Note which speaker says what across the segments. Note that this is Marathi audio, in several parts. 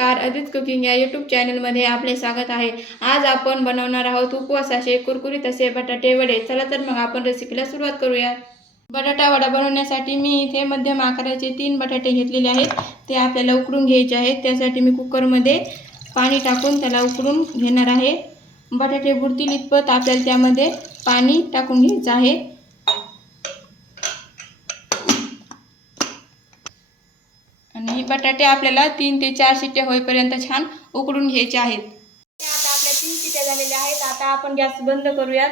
Speaker 1: नमस्कार. अदित कुकिंग या यूट्यूब चॅनलमध्ये आपले स्वागत आहे. आज आपण बनवणार आहोत उपवासाचे कुरकुरीत असे बटाटे वडे. चला तर मग आपण रेसिपीला सुरुवात करूया बटाटा वडा बनवण्यासाठी मी इथे मध्यम आकाराचे तीन बटाटे घेतलेले आहेत. ते आपल्याला उकडून घ्यायचे आहेत. त्यासाठी मी कुकरमध्ये पाणी टाकून त्याला उकडून घेणार आहे. बटाटे बुडतील इतपत आपल्याला त्यामध्ये पाणी टाकून घ्यायचं आहे. आणि बटाटे आपल्याला तीन ते चार शिट्ट्या होईपर्यंत छान उकडून घ्यायचे आहेत. आता आपल्या तीन शिट्ट्या झालेल्या आहेत. आता आपण गॅस बंद करूयात.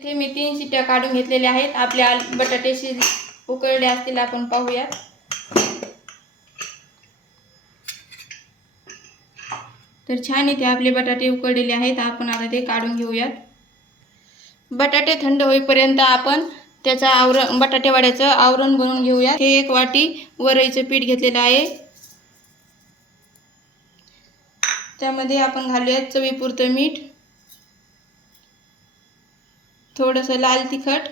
Speaker 1: इथे मी तीन शिट्ट्या काढून घेतलेल्या आहेत. आपल्या बटाटे शिज उकळले असतील आपण पाहूयात. तर छान इथे आपले बटाटे उकळलेले आहेत. आपण आता ते काढून घेऊयात. बटाटे थंड होईपर्यंत आपण त्याचं आवरण बटाटेवाड्याचं आवरण बनवून घेऊया. हे एक वाटी वरईचं पीठ घेतलेलं आहे. त्यामध्ये आपण घालूयात चवीपुरतं मीठ. थोडंसं लाल तिखट.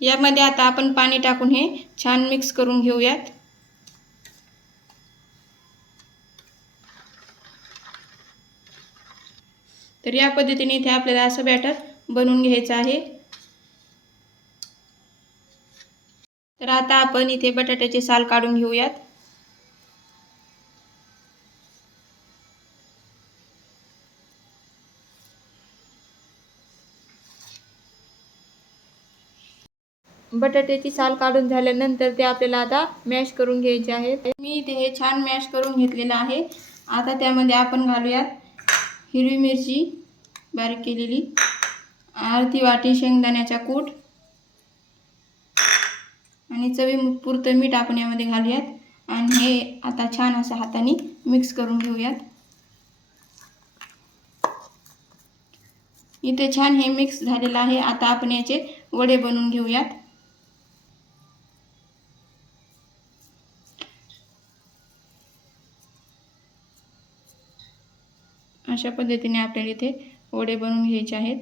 Speaker 1: यामध्ये आता आपण पाणी टाकून हे छान मिक्स करून घेऊयात. तर या पद्धतीने इथे आपल्याला असं बॅटर बनवून घ्यायचं आहे. तर आता आपण इथे बटाट्याचे साल काढून घेऊयात. बटाट्याची साल काढून झाल्यानंतर ते आपल्याला आता मॅश करून घ्यायचे आहे मी इथे हे छान मॅश करून घेतलेलं आहे. आता त्यामध्ये आपण घालूयात हिरवी मिरची बारीक केलेली. अर्धी वाटी शेंगदाण्याचा कूट आणि चवी पुरतं मीठ आपण यामध्ये घालूयात. आणि हे आता छान असं हाताने मिक्स करून घेऊयात. इथे छान हे मिक्स झालेलं आहे. आता आपण याचे वडे बनवून घेऊयात. अशा पद्धतीने आपल्याला इथे वडे बनवून घ्यायचे आहेत.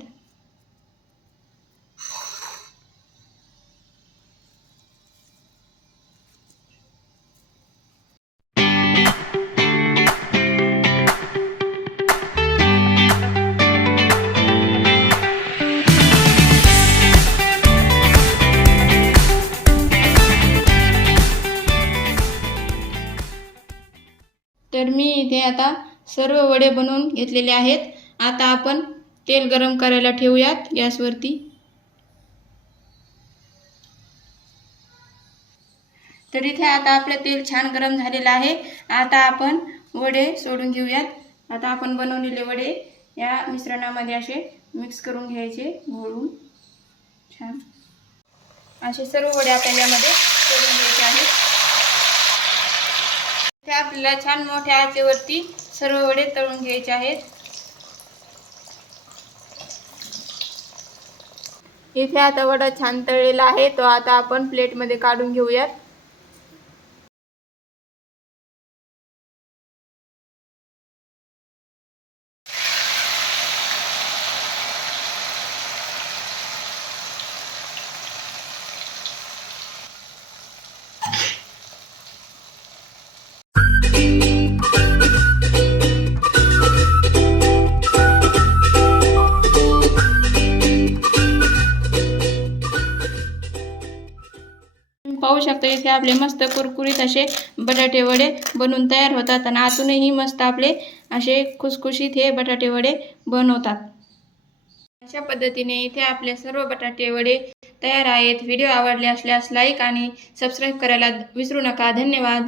Speaker 1: तर मी इथे आता सर्व वडे बनवून घेतलेले आहेत. आता आपण तेल गरम करायला ठेवूयात. गॅसवरती. तर इथे आता आपलं तेल छान गरम झालेलं आहे. आता आपण वडे सोडून घेऊयात. आता आपण बनवलेले वडे या मिश्रणामध्ये असे मिक्स करून घ्यायचे घोळून. छान. असे सर्व वडे आपल्याला यामध्ये सोडून घ्यायचे आहेत. हे आपल्याला छान मोठ्या आचेवरती सर्व वडे तळून घ्यायचे आहेत. इथे आता वडा छान तळलेला आहे तो आता आपण प्लेटमध्ये काढून घेऊयात. पाहू शकता. इथे आपले मस्त कुरकुरीत असे बटाटे वडे बनून तयार होतात आणि आतूनही मस्त आपले असे खुसखुशीत हे बटाटे वडे बनवतात. अशा पद्धतीने इथे आपले सर्व बटाटे वडे तयार आहेत. व्हिडिओ आवडले असल्यास लाईक आणि सबस्क्राईब करायला विसरू नका. धन्यवाद.